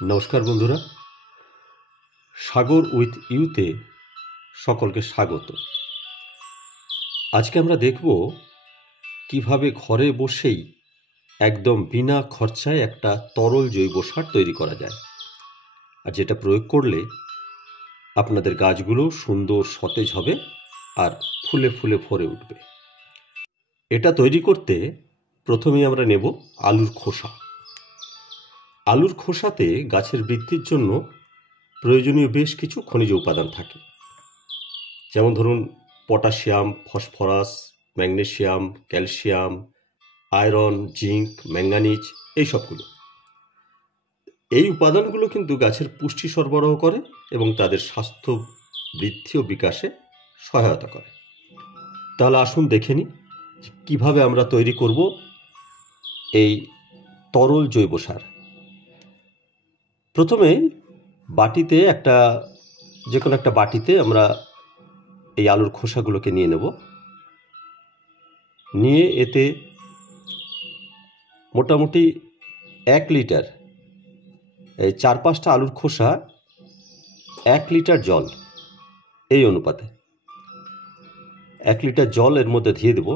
নমস্কার বন্ধুরা, সাগর উইথ ইউতে সকলকে স্বাগত। আজকে আমরা দেখব কিভাবে ঘরে বসেই একদম বিনা খরচায় একটা তরল জৈব সার তৈরি করা যায়, আর যেটা প্রয়োগ করলে আপনাদের গাছগুলো সুন্দর সতেজ হবে আর ফুলে ফুলে ভরে উঠবে। এটা তৈরি করতে প্রথমেই আমরা নেব আলুর খোসা। আলুর খোসাতে গাছের বৃদ্ধির জন্য প্রয়োজনীয় বেশ কিছু খনিজ উপাদান থাকে, যেমন ধরুন potassium, phosphorus, magnesium, calcium, iron, zinc, manganese, এই সবগুলো। এই উপাদানগুলো কিন্তু গাছের পুষ্টি সরবরাহ করে এবং তাদের স্বাস্থ্য বৃদ্ধি ও বিকাশে সহায়তা করে। তাহলে আসুন দেখে নিই কীভাবে আমরা তৈরি করব এই তরল জৈব সার। প্রথমে বাটিতে যে কোনো একটা বাটিতে আমরা এই আলুর খোসাগুলোকে নিয়ে নেব। নিয়ে এতে মোটামুটি 1 লিটার, এই 4-5টা আলুর খোসা 1 লিটার জল, এই অনুপাতে 1 লিটার জল এর মধ্যে দিয়ে দেব।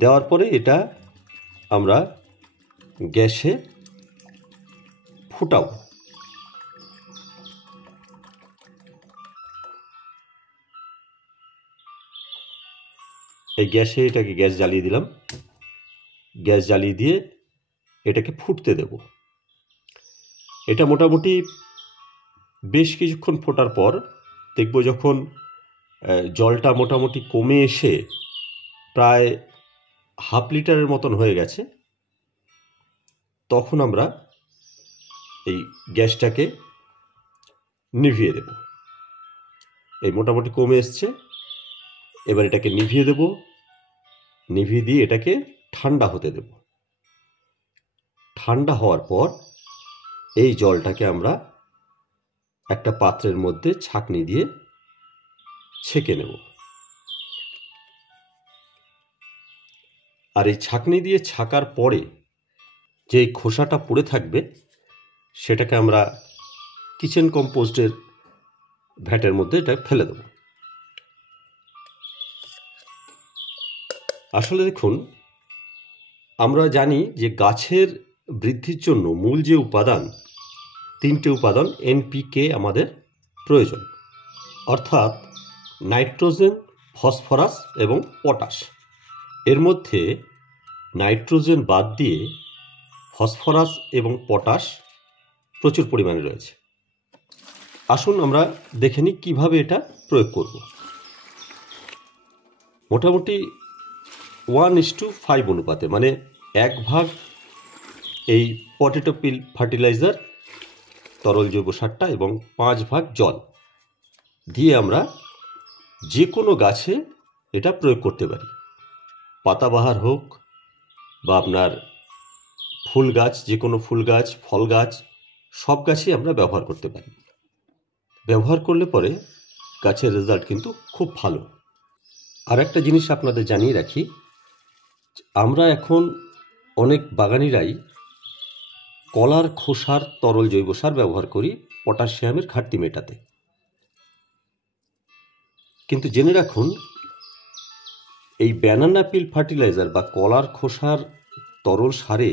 দেওয়ার পরে এটা আমরা গ্যাসে ফুটাবো। এই এটাকে গ্যাস জ্বালিয়ে দিলাম। গ্যাস জ্বালিয়ে দিয়ে এটাকে ফুটতে দেব। এটা মোটামুটি বেশ কিছুক্ষণ ফোটার পর দেখব যখন জলটা মোটামুটি কমে এসে প্রায় 1/2 লিটারের মতন হয়ে গেছে, তখন আমরা এই গ্যাসটাকে নিভিয়ে দেব। এই মোটামুটি কমে এসছে, এবার এটাকে নিভিয়ে দেব। নিভিয়ে দিয়ে এটাকে ঠান্ডা হতে দেব। ঠান্ডা হওয়ার পর এই জলটাকে আমরা একটা পাত্রের মধ্যে ছাঁকনি দিয়ে ছেঁকে নেব। আর এই ছাঁকনি দিয়ে ছাঁকার পরে যে খোসাটা পড়ে থাকবে সেটাকে আমরা কিচেন কম্পোস্টের ভ্যাটের মধ্যে এটা ফেলে দেব। আসলে দেখুন, আমরা জানি যে গাছের বৃদ্ধির জন্য মূল যে উপাদান, 3টে উপাদান NPK আমাদের প্রয়োজন, অর্থাৎ নাইট্রোজেন, ফসফরাস এবং পটাশ। এর মধ্যে নাইট্রোজেন বাদ দিয়ে ফসফরাস এবং পটাশ প্রচুর পরিমাণে রয়েছে। আসুন আমরা দেখে নিই কীভাবে এটা প্রয়োগ করব। মোটামুটি 1:5 অনুপাতে, মানে 1 ভাগ এই পটেটো পিল ফার্টিলাইজার তরল জৈব সারটা এবং 5 ভাগ জল দিয়ে আমরা যে কোনো গাছে এটা প্রয়োগ করতে পারি। পাতাবাহার হোক বা আপনার ফুল গাছ, যে কোনো ফুল গাছ, ফল গাছ, সব গাছই আমরা ব্যবহার করতে পারি। ব্যবহার করলে পরে গাছের রেজাল্ট কিন্তু খুব ভালো। আর একটা জিনিস আপনাদের জানিয়ে রাখি, আমরা এখন অনেক বাগানিরাই কলার খোসার তরল জৈব সার ব্যবহার করি পটাশিয়ামের ঘাটতি মেটাতে। কিন্তু জেনে রাখুন, এই ব্যানানা পিল ফার্টিলাইজার বা কলার খোসার তরল সারে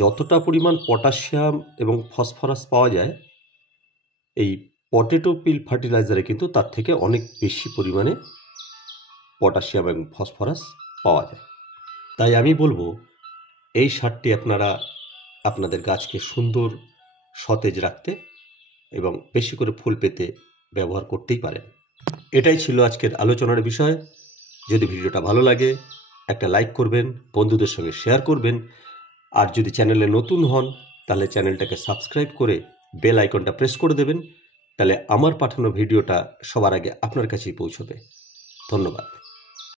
যতটা পরিমাণ পটাশিয়াম এবং ফসফরাস পাওয়া যায়, এই পটেটো পিল ফার্টিলাইজারে কিন্তু তার থেকে অনেক বেশি পরিমাণে পটাশিয়াম এবং ফসফরাস পাওয়া যায়। তাই আমি বলবো এই সারটি আপনারা আপনাদের গাছকে সুন্দর সতেজ রাখতে এবং বেশি করে ফুল পেতে ব্যবহার করতেই পারেন। এটাই ছিল আজকের আলোচনার বিষয়। যদি ভিডিওটা ভালো লাগে একটা লাইক করবেন, বন্ধুদের সঙ্গে শেয়ার করবেন, আর যদি চ্যানেলে নতুন হন তাহলে চ্যানেলটাকে সাবস্ক্রাইব করে বেল আইকনটা প্রেস করে দেবেন। তাহলে আমার পাঠানো ভিডিওটা সবার আগে আপনার কাছেই পৌঁছবে। ধন্যবাদ।